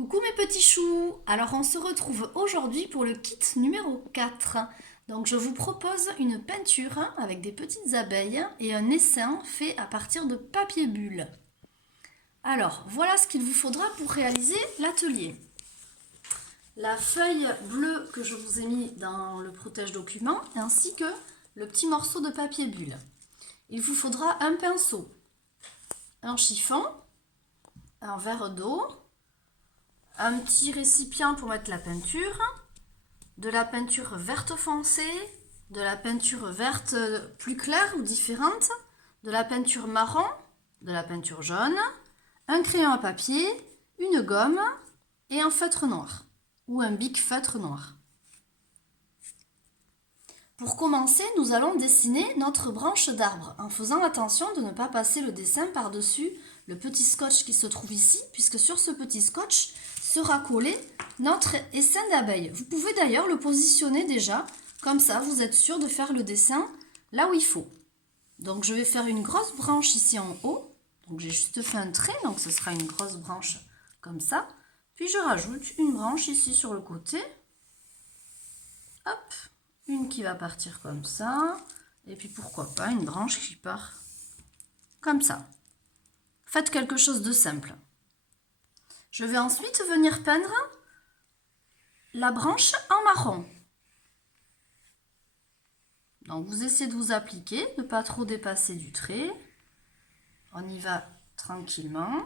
Coucou mes petits choux. Alors on se retrouve aujourd'hui pour le kit numéro 4. Donc je vous propose une peinture avec des petites abeilles et un essaim fait à partir de papier bulle. Alors voilà ce qu'il vous faudra pour réaliser l'atelier. La feuille bleue que je vous ai mis dans le protège-document ainsi que le petit morceau de papier bulle. Il vous faudra un pinceau, un chiffon, un verre d'eau, un petit récipient pour mettre la peinture, de la peinture verte foncée, de la peinture verte plus claire ou différente, de la peinture marron, de la peinture jaune, un crayon à papier, une gomme et un feutre noir ou un bic feutre noir. Pour commencer, nous allons dessiner notre branche d'arbre en faisant attention de ne pas passer le dessin par-dessus le petit scotch qui se trouve ici, puisque sur ce petit scotch sera collé notre essaim d'abeilles. Vous pouvez d'ailleurs le positionner déjà, comme ça vous êtes sûr de faire le dessin là où il faut. Donc je vais faire une grosse branche ici en haut, donc j'ai juste fait un trait, donc ce sera une grosse branche comme ça. Puis je rajoute une branche ici sur le côté, hop, une qui va partir comme ça, et puis pourquoi pas une branche qui part comme ça. Faites quelque chose de simple. Je vais ensuite venir peindre la branche en marron. Donc vous essayez de vous appliquer, ne pas trop dépasser du trait. On y va tranquillement.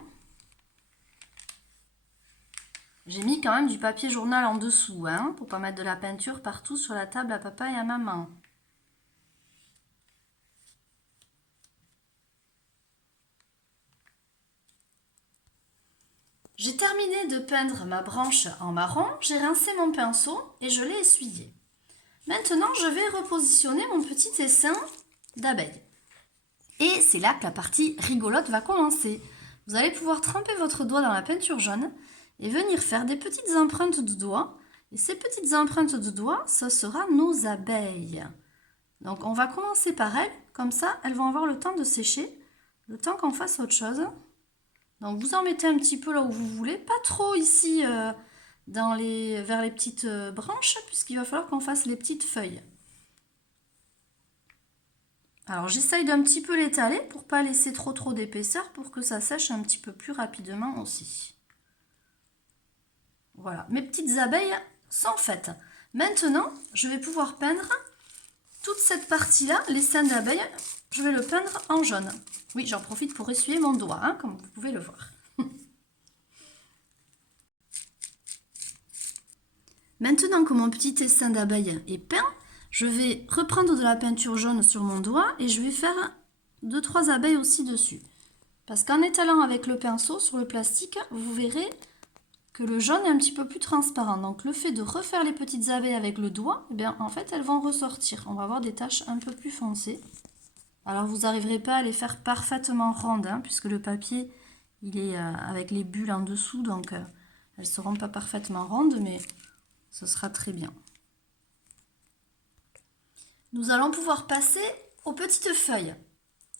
J'ai mis quand même du papier journal en dessous, pour pas mettre de la peinture partout sur la table à papa et à maman. J'ai terminé de peindre ma branche en marron, j'ai rincé mon pinceau et je l'ai essuyé. Maintenant, je vais repositionner mon petit essaim d'abeilles. Et c'est là que la partie rigolote va commencer. Vous allez pouvoir tremper votre doigt dans la peinture jaune et venir faire des petites empreintes de doigts. Et ces petites empreintes de doigts, ce sera nos abeilles. Donc on va commencer par elles, comme ça elles vont avoir le temps de sécher, le temps qu'on fasse autre chose. Donc vous en mettez un petit peu là où vous voulez, pas trop ici vers les petites branches, puisqu'il va falloir qu'on fasse les petites feuilles. Alors j'essaye d'un petit peu l'étaler pour pas laisser trop d'épaisseur, pour que ça sèche un petit peu plus rapidement aussi. Voilà, mes petites abeilles sont faites. Maintenant, je vais pouvoir peindre toute cette partie-là, l'essaim d'abeilles, je vais le peindre en jaune. Oui, j'en profite pour essuyer mon doigt, comme vous pouvez le voir. Maintenant que mon petit essaim d'abeilles est peint, je vais reprendre de la peinture jaune sur mon doigt et je vais faire 2-3 abeilles aussi dessus. Parce qu'en étalant avec le pinceau sur le plastique, vous verrez que le jaune est un petit peu plus transparent. Donc le fait de refaire les petites abeilles avec le doigt, eh bien, en fait elles vont ressortir. On va avoir des taches un peu plus foncées. Alors vous n'arriverez pas à les faire parfaitement rondes, puisque le papier il est avec les bulles en dessous, donc elles ne seront pas parfaitement rondes, mais ce sera très bien. Nous allons pouvoir passer aux petites feuilles.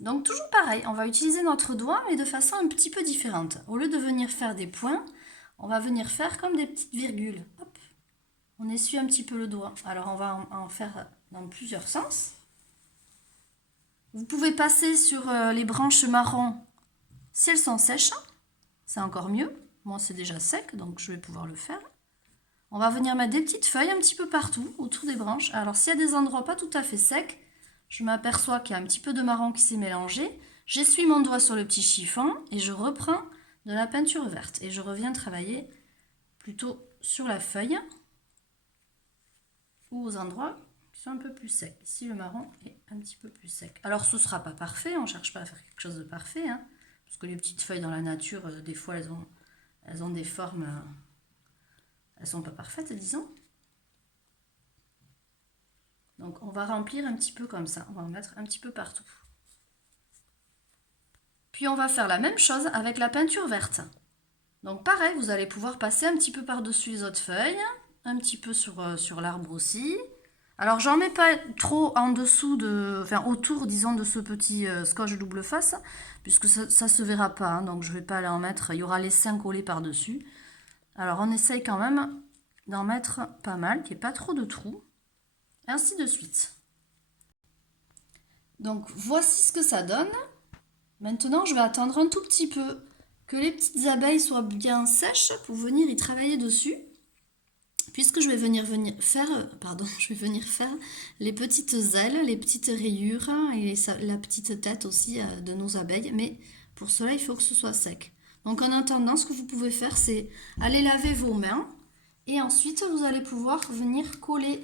Donc toujours pareil, on va utiliser notre doigt, mais de façon un petit peu différente. Au lieu de venir faire des points, on va venir faire comme des petites virgules. Hop. On essuie un petit peu le doigt. Alors on va en faire dans plusieurs sens. Vous pouvez passer sur les branches marron si elles sont sèches. C'est encore mieux. Moi c'est déjà sec, donc je vais pouvoir le faire. On va venir mettre des petites feuilles un petit peu partout, autour des branches. Alors s'il y a des endroits pas tout à fait secs, je m'aperçois qu'il y a un petit peu de marron qui s'est mélangé. J'essuie mon doigt sur le petit chiffon et je reprends de la peinture verte. Et je reviens travailler plutôt sur la feuille ou aux endroits qui sont un peu plus secs. Ici, le marron est un petit peu plus sec. Alors, ce ne sera pas parfait. On ne cherche pas à faire quelque chose de parfait. Parce que les petites feuilles dans la nature, des fois, elles ont des formes... elles ne sont pas parfaites, disons. Donc, on va remplir un petit peu comme ça. On va en mettre un petit peu partout. Puis, on va faire la même chose avec la peinture verte. Donc, pareil, vous allez pouvoir passer un petit peu par-dessus les autres feuilles. Un petit peu sur l'arbre aussi. Alors, j'en mets pas trop en dessous, autour, disons, de ce petit scotch double face, puisque ça se verra pas. Donc, je vais pas aller en mettre. Il y aura les seins collés par-dessus. Alors on essaye quand même d'en mettre pas mal, qu'il n'y ait pas trop de trous. Ainsi de suite. Donc voici ce que ça donne. Maintenant je vais attendre un tout petit peu que les petites abeilles soient bien sèches pour venir y travailler dessus. Puisque je vais venir faire les petites ailes, les petites rayures et la petite tête aussi de nos abeilles. Mais pour cela, il faut que ce soit sec. Donc en attendant, ce que vous pouvez faire, c'est aller laver vos mains. Et ensuite, vous allez pouvoir venir coller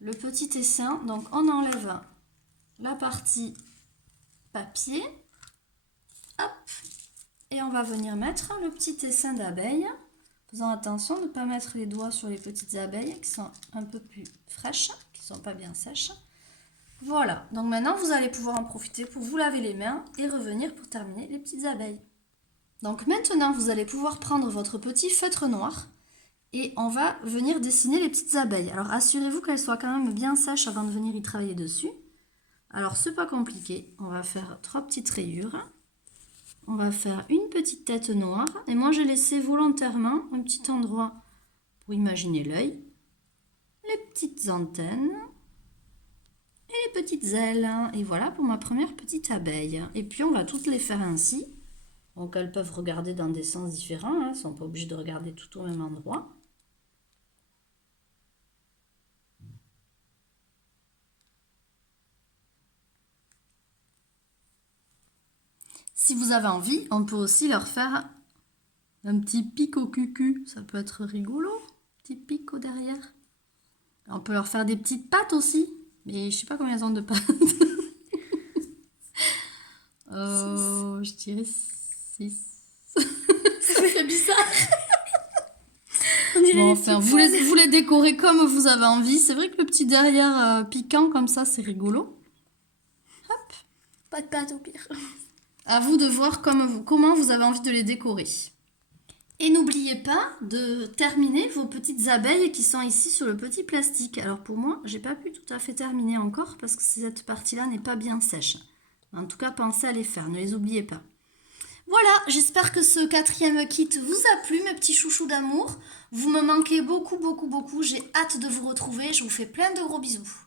le petit essaim. Donc on enlève la partie papier. Hop. Et on va venir mettre le petit essaim d'abeille. Faisant attention de ne pas mettre les doigts sur les petites abeilles qui sont un peu plus fraîches, qui ne sont pas bien sèches. Voilà, donc maintenant vous allez pouvoir en profiter pour vous laver les mains et revenir pour terminer les petites abeilles. Donc maintenant vous allez pouvoir prendre votre petit feutre noir et on va venir dessiner les petites abeilles. Alors assurez-vous qu'elles soient quand même bien sèches avant de venir y travailler dessus. Alors c'est pas compliqué, on va faire 3 petites rayures. On va faire une petite tête noire. Et moi, j'ai laissé volontairement un petit endroit pour imaginer l'œil. Les petites antennes. Et les petites ailes. Et voilà pour ma première petite abeille. Et puis, on va toutes les faire ainsi. Donc, elles peuvent regarder dans des sens différents. Elles ne sont pas obligées de regarder tout au même endroit. Si vous avez envie, on peut aussi leur faire un petit pic au cucu. Ça peut être rigolo. Un petit pic au derrière. On peut leur faire des petites pattes aussi. Mais je sais pas combien elles ont de pattes. Je dirais 6. Ça fait bizarre. Bon, enfin, vous les décorez comme vous avez envie. C'est vrai que le petit derrière piquant comme ça, c'est rigolo. Hop, pas de pattes au pire. À vous de voir comment vous avez envie de les décorer. Et n'oubliez pas de terminer vos petites abeilles qui sont ici sur le petit plastique. Alors pour moi, j'ai pas pu tout à fait terminer encore parce que cette partie-là n'est pas bien sèche. En tout cas, pensez à les faire, ne les oubliez pas. Voilà, j'espère que ce 4e kit vous a plu, mes petits chouchous d'amour. Vous me manquez beaucoup, beaucoup, beaucoup. J'ai hâte de vous retrouver. Je vous fais plein de gros bisous.